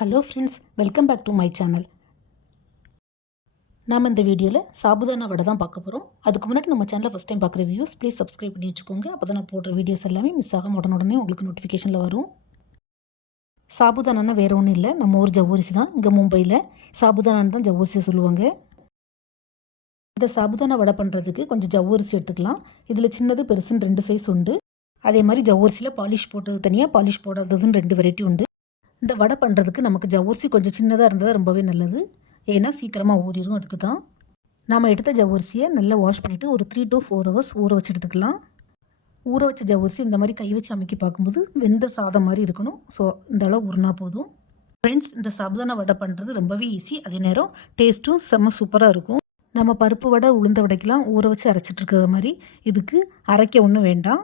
Hello friends welcome back to my channel நாம் இந்த வீடியோவில் சாபுதானா வடை தான் பார்க்க போகிறோம் அதுக்கு முன்னாடி நம்ம சேனலில் ஃபஸ்ட் டைம் பார்க்குற வியூஸ் ப்ளீஸ் சப்ஸ்கிரைப் பண்ணி வச்சுக்கோங்க. அப்போ தான் நான் போடுற வீடியோஸ் எல்லாமே மிஸ் ஆகாம உடனே உங்களுக்கு நோட்டிஃபிகேஷனில் வரும். சாபுதானா வேறு ஒன்றும் இல்லை. நம்ம ஊர் ஜவ்வரிசி தான். இங்கே மும்பையில் சாபுதானான்னு தான் ஜவ்வரிசி சொல்லுவாங்க. இந்த சாபுதானா வடை பண்ணுறதுக்கு கொஞ்சம் ஜவ்வரிசி எடுத்துக்கலாம். இதில் சின்னது பெருசுன்னு ரெண்டு சைஸ் உண்டு. அதே மாதிரி ஜவ்வரிசியில் பாலிஷ் போட்டது தனியாக பாலிஷ் போடாததுன்னு ரெண்டு வெரைட்டி உண்டு. இந்த வடை பண்ணுறதுக்கு நமக்கு ஜவ்வரிசி கொஞ்சம் சின்னதாக இருந்தால் ரொம்பவே நல்லது. ஏன்னா சீக்கிரமாக ஊறிடும் அதுக்கு தான் நாம் எடுத்த ஜவ்வரிசியை நல்லா வாஷ் பண்ணிவிட்டு ஒரு த்ரீ டு ஃபோர் ஹவர்ஸ் ஊற வச்சு எடுத்துக்கலாம். ஊற வச்ச ஜவ்வரிசி இந்த மாதிரி கை வச்சு அமைக்கி பார்க்கும்போது வெந்த சாதம் மாதிரி இருக்கணும். ஸோ இந்த அளவு ஊறினா போதும். ஃப்ரெண்ட்ஸ் இந்த சாப்தான வடை பண்ணுறது ரொம்பவே ஈஸி அதே நேரம் டேஸ்ட்டும் செம்ம சூப்பராக இருக்கும். நம்ம பருப்பு வடை உளுந்த வடைக்கெலாம் ஊற வச்சு அரைச்சிட்டு இருக்கிற மாதிரி இதுக்கு அரைக்க ஒன்றும் வேண்டாம்.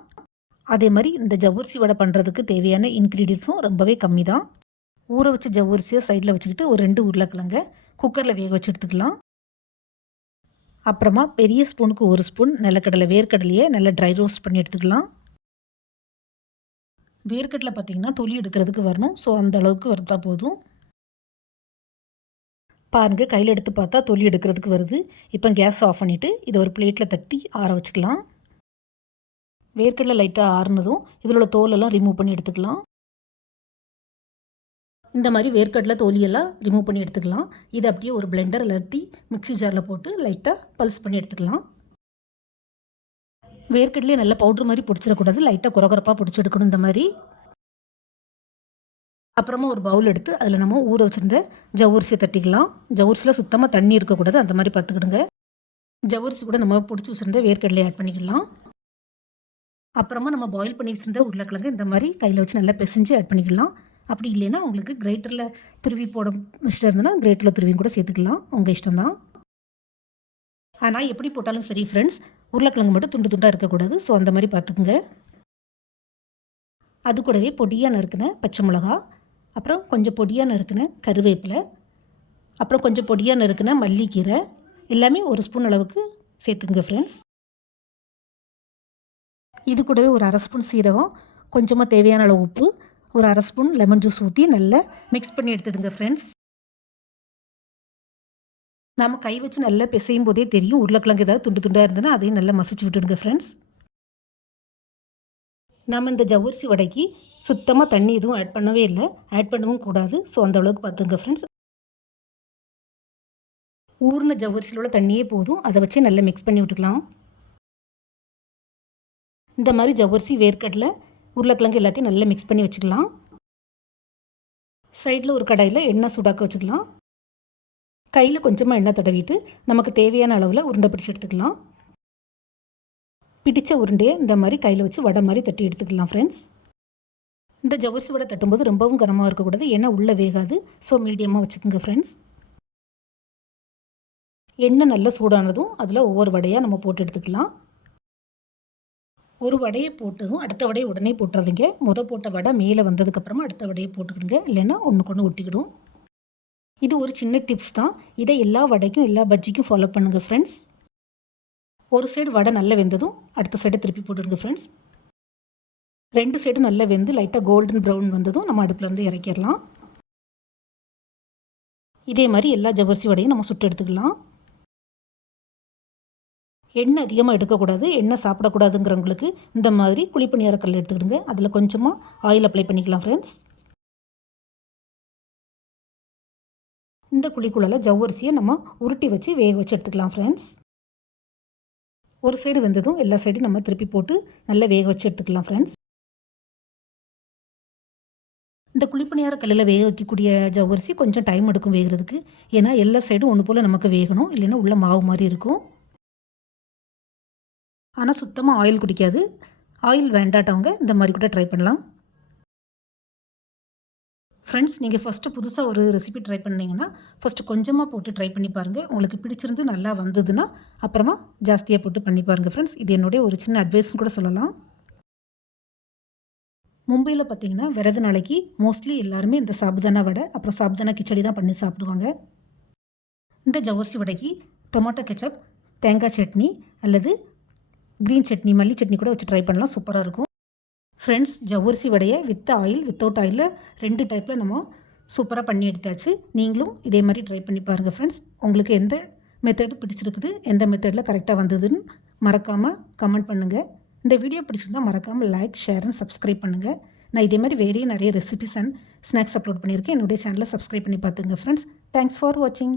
அதே மாதிரி இந்த ஜவ்வரிசி வடை பண்ணுறதுக்கு தேவையான இன்க்ரீடியன்ஸும் ரொம்பவே கம்மி தான் ஊற வச்ச ஜவ்வரிசியை சைடில் வச்சுக்கிட்டு ஒரு ரெண்டு உருளைக்கிழங்க குக்கரில் வேக வச்சு எடுத்துக்கலாம். அப்புறமா பெரிய ஸ்பூனுக்கு ஒரு ஸ்பூன் நிலக்கடலை வேர்க்கடலையை நல்லா ட்ரை ரோஸ்ட் பண்ணி எடுத்துக்கலாம். வேர்க்கடலை பார்த்திங்கன்னா தொலி எடுக்கிறதுக்கு வரணும். ஸோ அந்த அளவுக்கு வறுத்தா போதும். பாருங்கள் கையில் எடுத்து பார்த்தா தொலி எடுக்கிறதுக்கு வருது. இப்போ கேஸ் ஆஃப் பண்ணிவிட்டு இதை ஒரு பிளேட்டில் தட்டி ஆற வச்சுக்கலாம். வேர்க்கடலை லைட்டாக ஆறுனதும் இதில் உள்ள தோலெல்லாம் ரிமூவ் பண்ணி எடுத்துக்கலாம். இந்த மாதிரி வேர்க்கடலை தோலியெல்லாம் ரிமூவ் பண்ணி எடுத்துக்கலாம். இதை அப்படியே ஒரு பிளெண்டர் இல்லாட்டி மிக்ஸி ஜாரில் போட்டு லைட்டாக பல்ஸ் பண்ணி எடுத்துக்கலாம். வேர்க்கடலையே நல்லா பவுட்ரு மாதிரி பிடிச்சிடக்கூடாது. லைட்டாக குறகுறப்பாக பிடிச்சி எடுக்கணும் இந்த மாதிரி. அப்புறமா ஒரு பவுல் எடுத்து அதில் நம்ம ஊற வச்சுருந்த ஜவ்வரிசியை தட்டிக்கலாம். ஜவ்வரிசியில் சுத்தமாக தண்ணி இருக்கக்கூடாது. அந்த மாதிரி பார்த்துக்கிடுங்க. ஜவ்வரிசி கூட நம்ம பிடிச்சி வச்சுருந்த வேர்க்கடலையை ஆட் பண்ணிக்கலாம். அப்புறமா நம்ம பாயில் பண்ணி வச்சுருந்த உருளைக்கிழங்கு இந்த மாதிரி கையில் வச்சு நல்லா பிசைஞ்சு ஆட் பண்ணிக்கலாம். அப்படி இல்லைன்னா உங்களுக்கு கிரேட்டரில் துருவி போட இஷ்டம் இருந்ததுன்னா கிரேட்டரில் துருவியும் கூட சேர்த்துக்கலாம். உங்கள் இஷ்டம் தான் ஆனால் எப்படி போட்டாலும் சரி ஃப்ரெண்ட்ஸ் உருளைக்கிழங்கு மட்டும் துண்டு துண்டாக இருக்கக்கூடாது. ஸோ அந்த மாதிரி பார்த்துக்குங்க. அது கூடவே பொடியாக நறுக்கின பச்சை மிளகா அப்புறம் கொஞ்சம் பொடியாக நறுக்கின கருவேப்பிலை அப்புறம் கொஞ்சம் பொடியாக நறுக்கின மல்லிக்கீரை எல்லாமே ஒரு ஸ்பூன் அளவுக்கு சேர்த்துங்க ஃப்ரெண்ட்ஸ் இது கூடவே ஒரு அரை ஸ்பூன் சீரகம் கொஞ்சமாக தேவையான அளவு உப்பு ஒரு அரை ஸ்பூன் லெமன் ஜூஸ் ஊற்றி நல்லா மிக்ஸ் பண்ணி எடுத்துடுங்க ஃப்ரெண்ட்ஸ் நாம் கை வச்சு நல்லா பிசையும் போதே தெரியும். உருளைக்கிழங்கு ஏதாவது துண்டு துண்டாக இருந்ததுன்னா அதையும் நல்லா மசிச்சு விட்டுடுங்க ஃப்ரெண்ட்ஸ் நம்ம இந்த ஜவ்வரிசி வடைக்கு சுத்தமாக தண்ணி எதுவும் ஆட் பண்ணவே இல்லை. ஆட் பண்ணவும் கூடாது. ஸோ அந்த அளவுக்கு பார்த்துங்க ஃப்ரெண்ட்ஸ் ஊர்ன ஜவ்வரிசியில் உள்ள தண்ணியே போதும். அதை வச்சே நல்லா மிக்ஸ் பண்ணி விட்டுக்கலாம். இந்த மாதிரி ஜவ்வரிசி வேர்க்கடலை உருளைக்கிழங்கு எல்லாத்தையும் நல்லா மிக்ஸ் பண்ணி வச்சுக்கலாம். சைடில் ஒரு கடாயில் எண்ணெய் சூடாக்க வச்சுக்கலாம். கையில் கொஞ்சமாக எண்ணெய் தடவிட்டு நமக்கு தேவையான அளவில் உருண்டை பிடிச்சி எடுத்துக்கலாம். பிடித்த உருண்டையை இந்த மாதிரி கையில் வச்சு வடை மாதிரி தட்டி எடுத்துக்கலாம் ஃப்ரெண்ட்ஸ் இந்த ஜவ்வரிசி வடை தட்டும்போது ரொம்பவும் கனமாக இருக்கக்கூடாது ஏன்னா உள்ளே வேகாது. ஸோ மீடியமாக வச்சுக்கோங்க ஃப்ரெண்ட்ஸ் எண்ணெய் நல்லா சூடானதும் அதில் ஒவ்வொரு வடையாக நம்ம போட்டு எடுத்துக்கலாம். ஒரு வடையை போட்டதும் அடுத்த வடையை உடனே போட்டுறதுங்க. முத போட்ட வடை மேலே வந்ததுக்கப்புறமா அடுத்த வடையை போட்டுக்கிடுங்க. இல்லைன்னா ஒன்றுக்கு ஒன்று ஒட்டிக்கிடும். இது ஒரு சின்ன டிப்ஸ் தான். இதை எல்லா வடைக்கும் எல்லா பஜ்ஜிக்கும் ஃபாலோ பண்ணுங்கள் ஃப்ரெண்ட்ஸ் ஒரு சைடு வடை நல்லா வெந்ததும் அடுத்த சைடு திருப்பி போட்டுருங்க ஃப்ரெண்ட்ஸ் ரெண்டு சைடு நல்லா வெந்து லைட்டாக கோல்டன் ப்ரௌன் வந்ததும் நம்ம அடுப்புலேருந்து இறக்கிடலாம். இதே மாதிரி எல்லா ஜவ்வரிசி வடையும் நம்ம சுட்டு எடுத்துக்கலாம். எண்ணெய் அதிகமாக எடுக்கக்கூடாது எண்ணெய் சாப்பிடக்கூடாதுங்கிறவங்களுக்கு இந்த மாதிரி குழிப்பணியார கல் எடுத்துக்கிடுங்க. அதில் கொஞ்சமாக ஆயில் அப்ளை பண்ணிக்கலாம் ஃப்ரெண்ட்ஸ் இந்த குழிக்குள்ளால் ஜவ்வரிசியை நம்ம உருட்டி வச்சு வேக வச்சு எடுத்துக்கலாம் ஃப்ரெண்ட்ஸ் ஒரு சைடு வெந்ததும் எல்லா சைடும் நம்ம திருப்பி போட்டு நல்லா வேக வச்சு எடுத்துக்கலாம் ஃப்ரெண்ட்ஸ் இந்த குழிப்பணியார கல்லில் வேக வைக்கக்கூடிய ஜவ்வரிசி கொஞ்சம் டைம் எடுக்கும் வேகிறதுக்கு. ஏன்னா எல்லா சைடும் ஒன்று போல் நமக்கு வேகணும். இல்லைன்னா உள்ள மாவு மாதிரி இருக்கும். ஆனால் சுத்தமாக ஆயில் குடிக்காது. ஆயில் வேண்டாட்டவங்க இந்த மாதிரி கூட ட்ரை பண்ணலாம். ஃப்ரெண்ட்ஸ் நீங்கள் ஃபஸ்ட்டு புதுசாக ஒரு ரெசிபி ட்ரை பண்ணிங்கன்னா ஃபஸ்ட்டு கொஞ்சமாக போட்டு ட்ரை பண்ணி பாருங்கள் உங்களுக்கு பிடிச்சிருந்து நல்லா வந்ததுன்னா அப்புறமா ஜாஸ்தியாக போட்டு பண்ணி பாருங்கள் ஃப்ரெண்ட்ஸ் இது என்னுடைய ஒரு சின்ன அட்வைஸ்னு கூட சொல்லலாம். மும்பையில் பார்த்தீங்கன்னா விரத நாளைக்கு மோஸ்ட்லி எல்லாருமே இந்த சாபுதானா வடை அப்புறம் சாபுதானா கிச்சடி தான் பண்ணி சாப்பிடுவாங்க. இந்த ஜவுசி வடைக்கு டொமேட்டோ கெச்சப் தேங்காய் சட்னி அல்லது க்ரீன் சட்னி மல்லி சட்னி கூட வச்சு ட்ரை பண்ணலாம். சூப்பராக இருக்கும். ஃப்ரெண்ட்ஸ் ஜவ்வரிசி வடையை வித் ஆயில் வித்தவுட் ஆயிலில் ரெண்டு டைப்பில் நம்ம சூப்பராக பண்ணி எடுத்தாச்சு. நீங்களும் இதே மாதிரி ட்ரை பண்ணி பாருங்கள் ஃப்ரெண்ட்ஸ் உங்களுக்கு எந்த மெத்தட் பிடிச்சிருக்குது எந்த மெத்தடில் கரெக்டாக வந்ததுன்னு மறக்காமல் கமெண்ட் பண்ணுங்கள் இந்த வீடியோ பிடிச்சிருந்தா மறக்காமல் லைக் ஷேர் அண்ட் சப்ஸ்கிரைப் பண்ணுங்கள் நான் இதே மாதிரி வேறையும் நிறைய ரெசிபிஸ் அண்ட் ஸ்நாக்ஸ் அப்லோட் பண்ணியிருக்கேன். என்னுடைய சேனலை சப்ஸ்கிரைப் பண்ணி பார்த்துங்க ஃப்ரெண்ட்ஸ் தேங்க்ஸ் ஃபார் வாட்சிங்